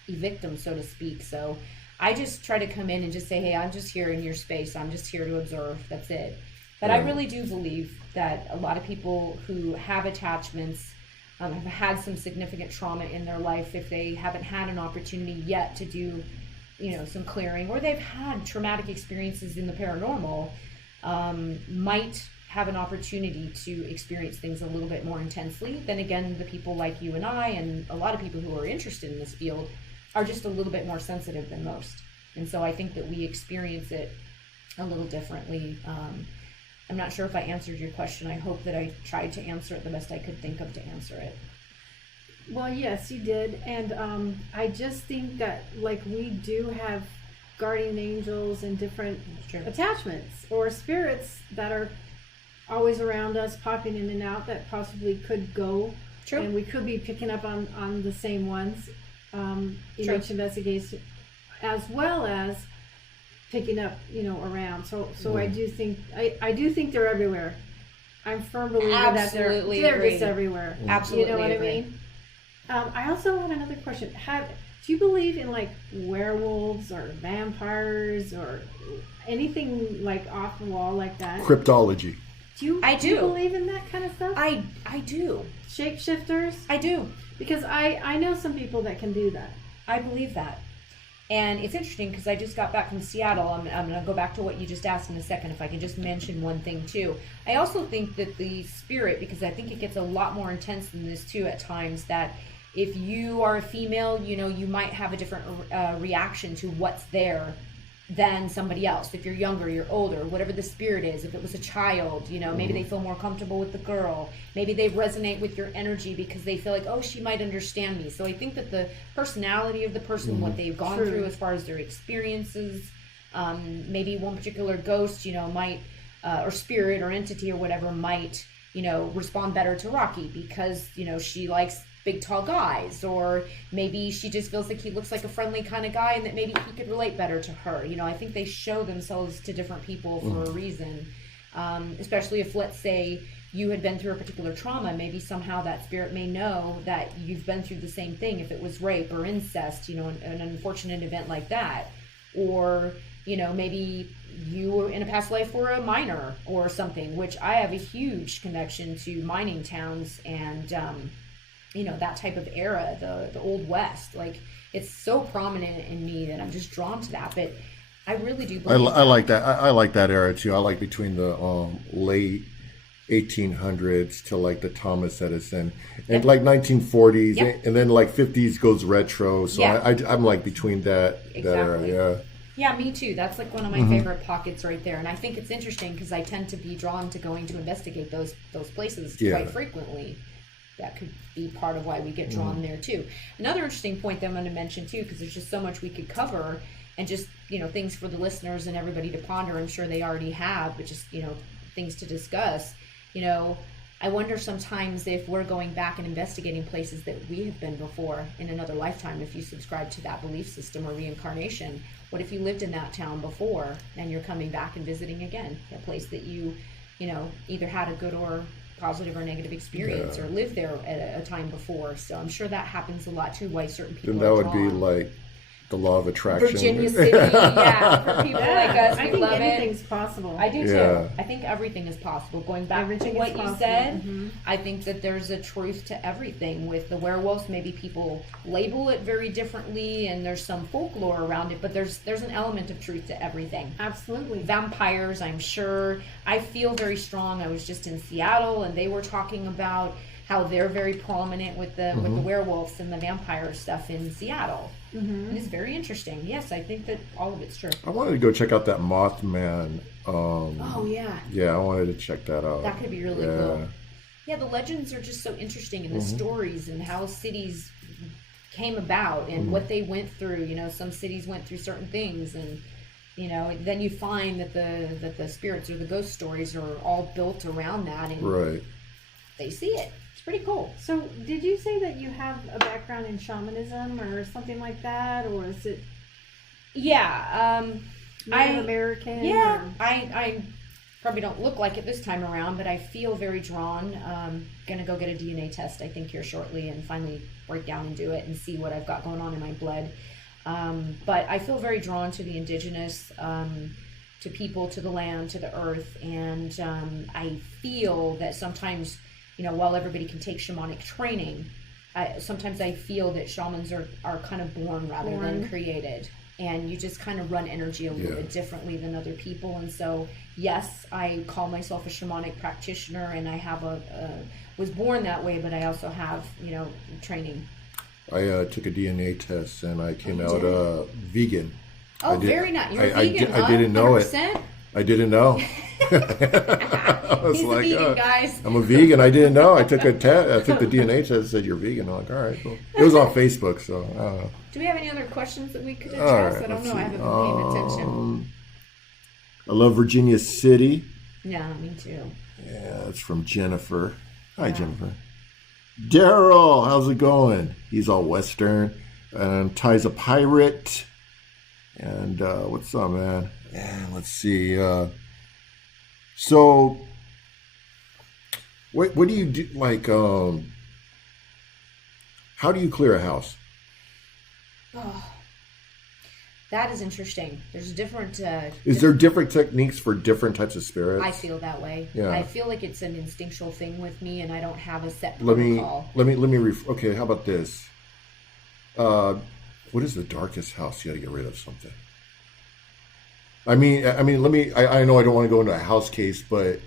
evict them, so to speak. So I just try to come in and just say, hey, I'm just here in your space. I'm just here to observe. That's it. But I really do believe that a lot of people who have attachments have had some significant trauma in their life. If they haven't had an opportunity yet to do, some clearing, or they've had traumatic experiences in the paranormal, might have an opportunity to experience things a little bit more intensely. Then again, the people like you and I, and a lot of people who are interested in this field, are just a little bit more sensitive than most. And so I think that we experience it a little differently. I'm not sure if I answered your question. I hope that I tried to answer it the best I could think of to answer it. Well, yes, you did. And I just think that, we do have guardian angels and different attachments or spirits that are always around us, popping in and out, that possibly could go. True. And we could be picking up on the same ones in each investigation, as well as picking up, around. So I do think I do think they're everywhere. I'm firm believer that they're just everywhere. Absolutely, you know what I mean? I also had another question. Do you believe in werewolves or vampires or anything off the wall like that? Cryptology. Do you believe in that kind of stuff? I do. Shapeshifters? I do. Because I know some people that can do that. I believe that. And it's interesting because I just got back from Seattle. I'm going to go back to what you just asked in a second, if I can just mention one thing too. I also think that the spirit, because I think it gets a lot more intense than this too at times, that if you are a female, you might have a different reaction to what's there than somebody else. If you're younger, you're older, whatever the spirit is. If it was a child, maybe they feel more comfortable with the girl. Maybe they resonate with your energy because they feel like, oh, she might understand me. So I think that the personality of the person, what they've gone through as far as their experiences, maybe one particular ghost, might, or spirit or entity or whatever might, respond better to Rocky because, she likes big tall guys, or maybe she just feels like he looks like a friendly kind of guy and that maybe he could relate better to her. I think they show themselves to different people for a reason, especially if, let's say, you had been through a particular trauma. Maybe somehow that spirit may know that you've been through the same thing, if it was rape or incest, an unfortunate event like that, or maybe you in a past life were a miner or something, which I have a huge connection to mining towns and that type of era, the Old West. It's so prominent in me that I'm just drawn to that. But I really do believe I like that. I like that era too. I like between the late 1800s to like the Thomas Edison and like 1940s, and then like 50s goes retro. So I'm like between that era. Yeah. Yeah, me too. That's like one of my favorite pockets right there. And I think it's interesting because I tend to be drawn to going to investigate those places quite frequently. That could be part of why we get drawn there too. Another interesting point that I'm going to mention too, because there's just so much we could cover, and just, you know, things for the listeners and everybody to ponder. I'm sure they already have, but just, you know, things to discuss. You know, I wonder sometimes if we're going back and investigating places that we have been before in another lifetime, if you subscribe to that belief system or reincarnation. What if you lived in that town before and you're coming back and visiting again, a place that you know, either had a good or positive or negative experience or lived there at a time before. So I'm sure that happens a lot too, why certain people then that would be like the law of attraction. Virginia City, for people like us, I we think love anything's it. possible. I do too. I think everything is possible. Going back to what you said, I think that there's a truth to everything with the werewolves. Maybe people label it very differently, and there's some folklore around it, but there's an element of truth to everything. Absolutely. Vampires, I'm sure. I feel very strong. I was just in Seattle, and they were talking about how they're very prominent with the werewolves and the vampire stuff in Seattle. And it's very interesting. Yes, I think that all of it's true. I wanted to go check out that Mothman. Oh, yeah. Yeah, I wanted to check that out. That could be really cool. Yeah, the legends are just so interesting, and the stories and how cities came about and what they went through. You know, some cities went through certain things, and, you know, then you find that the spirits or the ghost stories are all built around that, and they see it. Pretty cool. So, did you say that you have a background in shamanism or something like that, or is it? Yeah, Native American. Yeah, I probably don't look like it this time around, but I feel very drawn. Gonna go get a DNA test, I think, here shortly, and finally break down and do it and see what I've got going on in my blood. But I feel very drawn to the indigenous, to people, to the land, to the earth, and I feel that sometimes, you know, while everybody can take shamanic training, sometimes I feel that shamans are kind of born rather than created. And you just kind of run energy a little bit differently than other people. And so, yes, I call myself a shamanic practitioner, and I have was born that way, but I also have, you know, training. I took a DNA test, and I came out vegan. Oh, very nice. You're vegan, I didn't know 100%? it. I didn't know. I was He's like, a vegan, guys. I'm a vegan. I didn't know. I took the DNA test. It said you're vegan. I'm like, all right, cool. It was on Facebook, so I don't know. Do we have any other questions that we could address? Right, I don't know. I haven't been paying attention. I love Virginia City. Yeah, me too. Yeah, that's from Jennifer. Hi, Jennifer. Daryl, how's it going? He's all Western. And Ty's a pirate. And what's up, man? And let's see. So, what do you do? Like, how do you clear a house? Oh, that is interesting. There's different. Is there different techniques for different types of spirits? I feel that way. Yeah. I feel like it's an instinctual thing with me, and I don't have a set Let protocol. me. Okay, how about this? What is the darkest house you got to get rid of something? I mean, let me. I know I don't want to go into a house case, but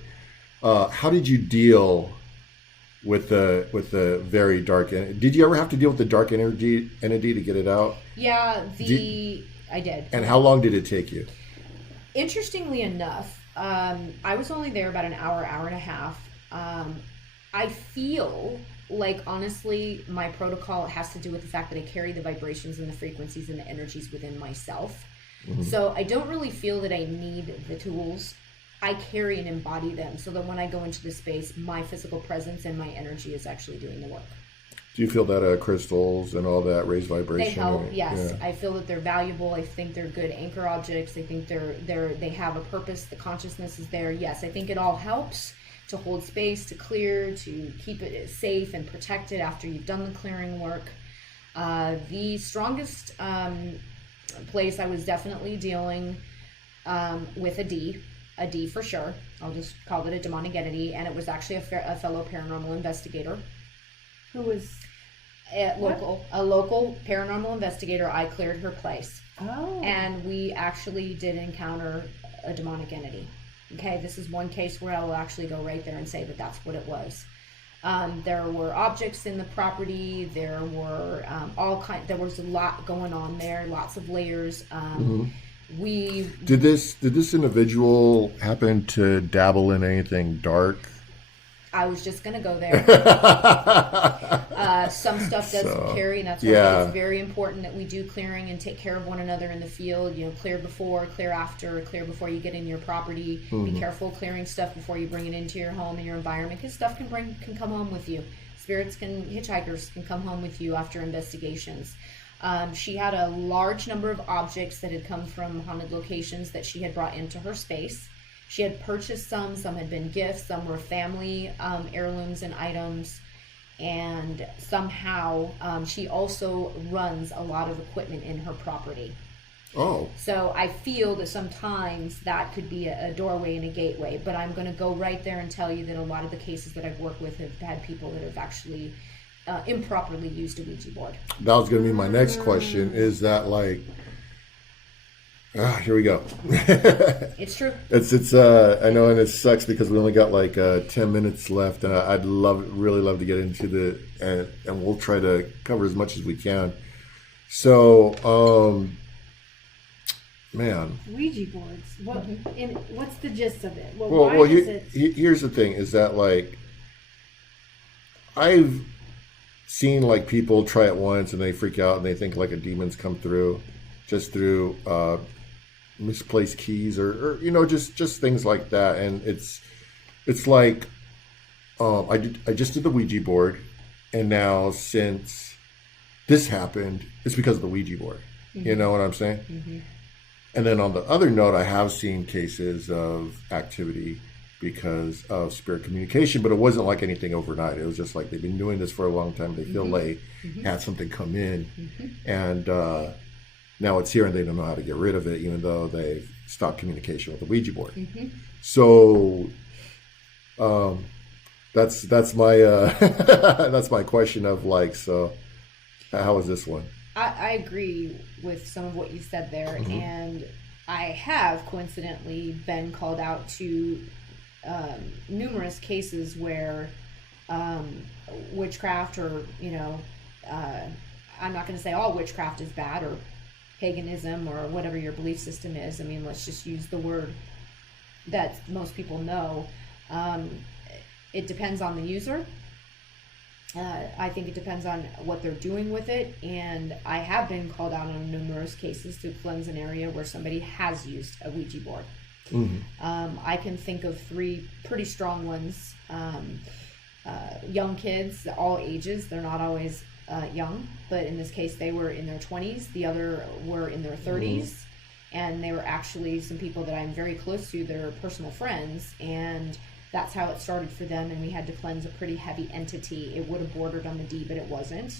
how did you deal with the very dark? Did you ever have to deal with the dark entity to get it out? Yeah, I did. And how long did it take you? Interestingly enough, I was only there about an hour and a half. I feel like, honestly, my protocol has to do with the fact that I carry the vibrations and the frequencies and the energies within myself. Mm-hmm. So I don't really feel that I need the tools. I carry and embody them, so that when I go into the space, my physical presence and my energy is actually doing the work. Do you feel that crystals and all that raise vibration? They help, yes. Yeah. I feel that they're valuable. I think they're good anchor objects. I think they have a purpose. The consciousness is there. Yes, I think it all helps to hold space, to clear, to keep it safe and protected after you've done the clearing work. The strongest place, I was definitely dealing with a D for sure. I'll just call it a demonic entity, and it was actually a fellow paranormal investigator. Who was a local paranormal investigator. I cleared her place. Oh. And we actually did encounter a demonic entity. Okay, this is one case where I will actually go right there and say that that's what it was. There were objects in the property. There were there was a lot going on there, lots of layers. Did this individual happen to dabble in anything dark? I was just going to go there. Some stuff does carry, and that's why it's very important that we do clearing and take care of one another in the field. You know, clear before, clear after, clear before you get in your property. Be careful clearing stuff before you bring it into your home and your environment, because stuff can come home with you. Hitchhikers can come home with you after investigations. She had a large number of objects that had come from haunted locations that she had brought into her space. She had purchased some had been gifts, some were family heirlooms and items, and somehow she also runs a lot of equipment in her property. Oh. So I feel that sometimes that could be a doorway and a gateway, but I'm going to go right there and tell you that a lot of the cases that I've worked with have had people that have actually improperly used a Ouija board. That was going to be my next question. Is that like... here we go. It's true. It's I know, and it sucks because we only got like 10 minutes left, and I'd really love to get into and we'll try to cover as much as we can. So, man, Ouija boards. What's the gist of it? Here's the thing: is that like I've seen like people try it once and they freak out and they think like a demon's come through, just through misplaced keys or you know, just things like that. And it's like I just did the Ouija board, and now since this happened, it's because of the Ouija board. You know what I'm saying? And then on the other note, I have seen cases of activity because of spirit communication, but it wasn't like anything overnight. It was just like they've been doing this for a long time. They feel like had something come in, and now it's here, and they don't know how to get rid of it, even though they've stopped communication with the Ouija board. So that's my that's my question of like, so how is this one? I agree with some of what you said there, and I have coincidentally been called out to numerous cases where witchcraft, or you know, I'm not going to say all witchcraft is bad, or paganism, or whatever your belief system is. I mean, let's just use the word that most people know. It depends on the user. I think it depends on what they're doing with it, and I have been called out on numerous cases to cleanse an area where somebody has used a Ouija board. I can think of 3 pretty strong ones. Young kids, all ages. They're not always young, but in this case they were in their 20s. The other were in their 30s, and they were actually some people that I'm very close to. They're personal friends, and that's how it started for them, and we had to cleanse a pretty heavy entity. It would have bordered on the D, but it wasn't.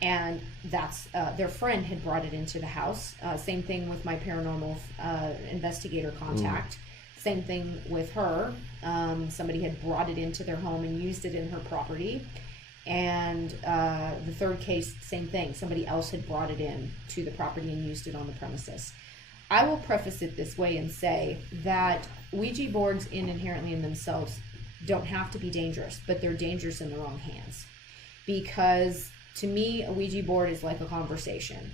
And that's their friend had brought it into the house. Same thing with my paranormal investigator contact. Same thing with her. Somebody had brought it into their home and used it in her property. And the third case, same thing. Somebody else had brought it in to the property and used it on the premises. I will preface it this way and say that Ouija boards inherently in themselves don't have to be dangerous, but they're dangerous in the wrong hands. Because to me, a Ouija board is like a conversation.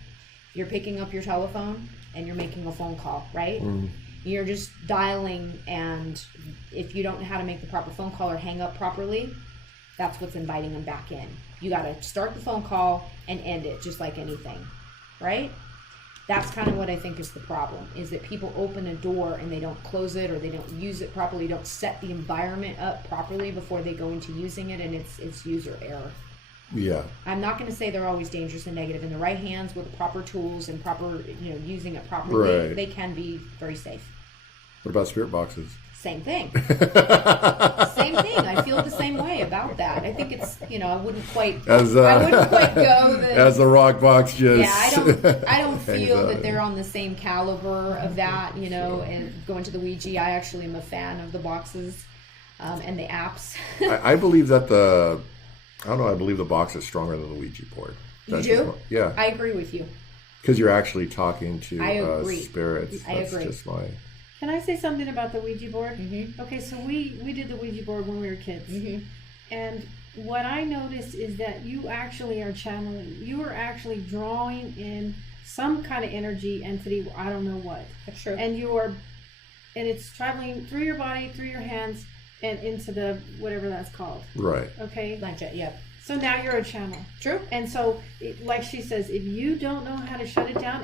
You're picking up your telephone and you're making a phone call, right? You're just dialing, and if you don't know how to make the proper phone call or hang up properly, that's what's inviting them back in. You got to start the phone call and end it, just like anything, right? That's kind of what I think is the problem, is that people open a door and they don't close it, or they don't use it properly, don't set the environment up properly before they go into using it, and it's user error. Yeah. I'm not going to say they're always dangerous and negative. In the right hands with the proper tools and proper, you know, using it properly, they can be very safe. What about spirit boxes? Same thing. Same thing. I feel the same way about that. I think it's, you know, I wouldn't quite go as the rock box just. Yeah, I don't feel that they're on the same caliber of that, you know. And going to the Ouija, I actually am a fan of the boxes and the apps. I believe that I believe the box is stronger than the Ouija board. You do? Yeah. I agree with you. Because you're actually talking to I agree. spirits. I agree. Just my. Can I say something about the Ouija board? Mm-hmm. Okay, so we did the Ouija board when we were kids. Mm-hmm. And what I noticed is that you actually are channeling. You are actually drawing in some kind of energy, entity, I don't know what. That's true. And it's traveling through your body, through your hands, and into the, whatever that's called. Right. Okay? Gotcha, yep. So now you're a channel. True. And so, like she says, if you don't know how to shut it down,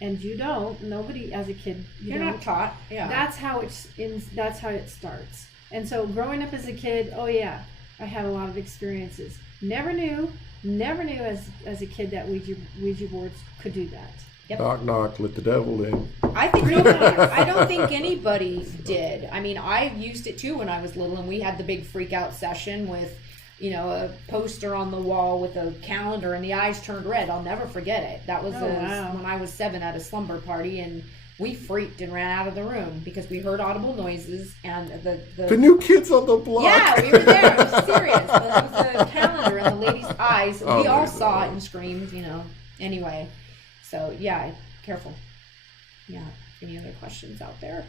and you don't, nobody as a kid, You're not taught. Yeah. that's how that's how it starts. And so growing up as a kid, oh yeah, I had a lot of experiences. Never knew as a kid that Ouija boards could do that. Yep. Knock, knock, let the devil in. I think nobody, I don't think anybody did. I mean, I used it too when I was little, and we had the big freak out session with, you know, a poster on the wall with a calendar and the eyes turned red. I'll never forget it. That was wow. when I was 7 at a slumber party, and we freaked and ran out of the room because we heard audible noises and The new kids on the block. Yeah, we were there. It was serious. It was the calendar and the lady's eyes. Oh, we all my saw God. it and screamed, you know. Anyway, so yeah, careful. Yeah. Any other questions out there?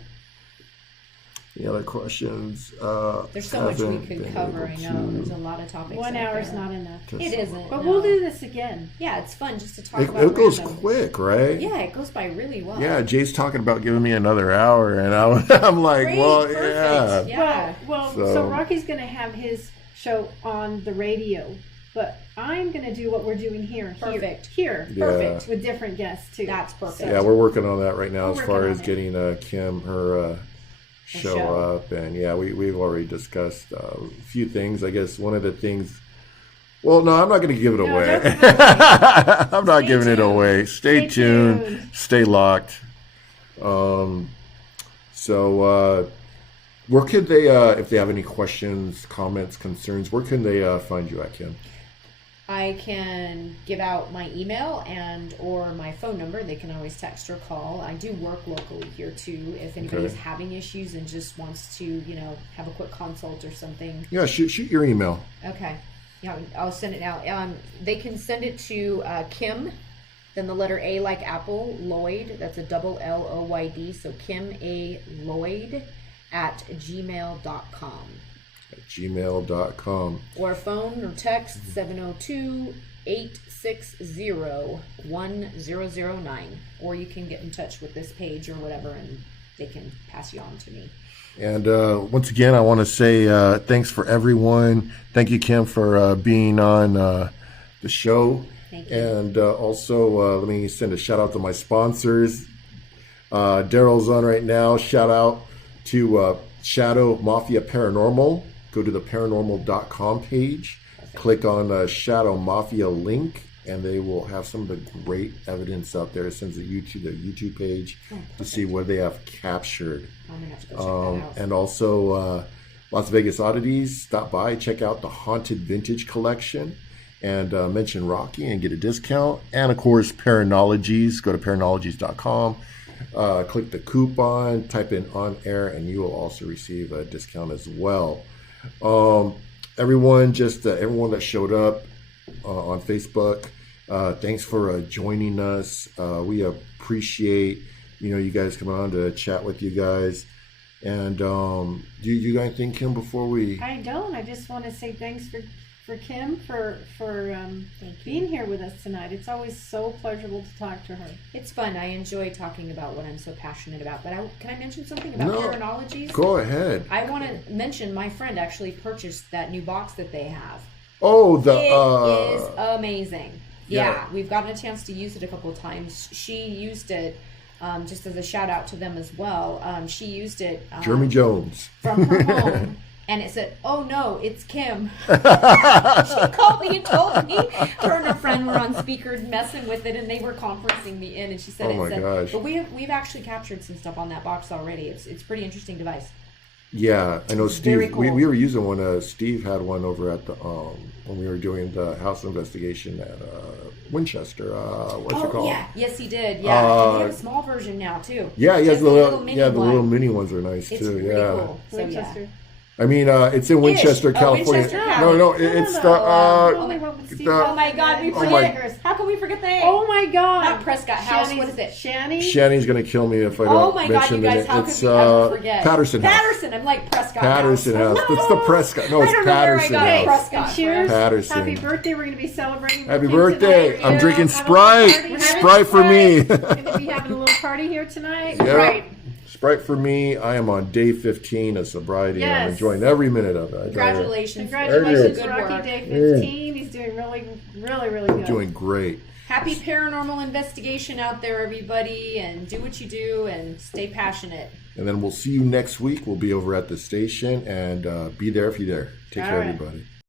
Any other questions? There's so much we haven't could been cover. I able know to- there's a lot of topics. 1 out hour's there. not enough. It isn't. But no. we'll do this again. Yeah, it's fun just to talk It, about. it goes random. quick, right? Yeah, it goes by really well. Yeah, Jay's talking about giving me another hour, and I'm like, Great, well, perfect. yeah. Yeah. Well, So- so Rocky's going to have his show on the radio, but I'm going to do what we're doing here. Perfect. Here. Yeah. Perfect. With different guests too. That's perfect. Yeah, we're working on that right now We're as far working as on it. getting Kim her show show. up, and yeah, we've already discussed a few things. I guess one of the things. Well, no, I'm not going to give it No, away. don't- I'm not Stay giving it tuned. away. Stay Stay tuned. tuned. Stay locked. So where could they, if they have any questions, comments, concerns, where can they find you at, Kim? I can give out my email and or my phone number. They can always text or call. I do work locally here too. If anybody's Okay. having issues and just wants to, you know, have a quick consult or something. Yeah, shoot your email. Okay. Yeah, I'll send it now. They can send it to Kim, then the letter A like Apple, Lloyd. That's a double Lloyd. So Kim A. Lloyd at gmail.com. At gmail.com. Or phone or text 702-860-1009. Or you can get in touch with this page or whatever and they can pass you on to me. And once again, I want to say thanks for everyone. Thank you, Kim, for being on the show. Thank you. And also, let me send a shout out to my sponsors. Daryl's on right now. Shout out to Shadow Mafia Paranormal. Go to the paranormal.com page. Click on the Shadow Mafia link, and they will have some of the great evidence out there. It sends it to the YouTube page to see what they have captured. I'm going to have to go check that out. And also Las Vegas Oddities. Stop by, check out the Haunted Vintage Collection, and mention Rocky and get a discount. And of course, Paranologies. Go to paranologies.com. Click the coupon, type in on air, and you will also receive a discount as well. Everyone that showed up on Facebook, thanks for joining us. We appreciate you guys coming on to chat with you guys. And do you guys think, Kim, before we? I don't. I just want to say thanks for Kim for being here with us tonight. It's always so pleasurable to talk to her. It's fun. I enjoy talking about what I'm so passionate about. But can I mention something about No. Paranologies? Go ahead. I want to mention my friend actually purchased that new box that they have. Oh, It is amazing. yeah. Yeah, we've gotten a chance to use it a couple of times. She used it just as a shout out to them as well. She used it Jeremy Jones. from her home. And it said, "Oh no, it's Kim." She called me and told me her and a friend were on speaker messing with it, and they were conferencing me in. And she said, Oh my gosh. But we've actually captured some stuff on that box already. It's a pretty interesting device. Yeah, I know It's very Steve. cool. We were using one. Steve had one over at the when we were doing the house investigation at Winchester. What's it called? Yeah, yes he did. Yeah, and they have a small version now too. Yeah, he has Just the the little mini the one. little mini ones are nice It's too. really Yeah. cool. So yeah. Winchester. I mean, it's in Winchester, California. Winchester, No, California. it's Oh my God, we Oh forget. How can we forget the name? Oh my God! Not Prescott House. What is it? Shanny. Shanny's gonna kill me if I don't Oh my God, mention you guys! it. How could It's we ever forget? Patterson House. Patterson. I'm like Prescott Patterson House. No. It's the Prescott. No, it's I don't know Patterson where I got House. Prescott. Cheers! Patterson. Happy birthday! We're going to be celebrating. with Happy kids birthday! tonight. I'm We're drinking having a little Sprite. party. Sprite for me. We're going to be having a little party here tonight. Yeah. Right. Sprite for me. I am on day 15 of sobriety. And I'm Yes. enjoying every minute of it. Congratulations. Congratulations, Good Rocky work. Day 15. He's doing really, really, really good. Doing great. Happy paranormal investigation out there, everybody, and do what you do and stay passionate. And then we'll see you next week. We'll be over at the station and be there if you're there. Take All care, right. everybody.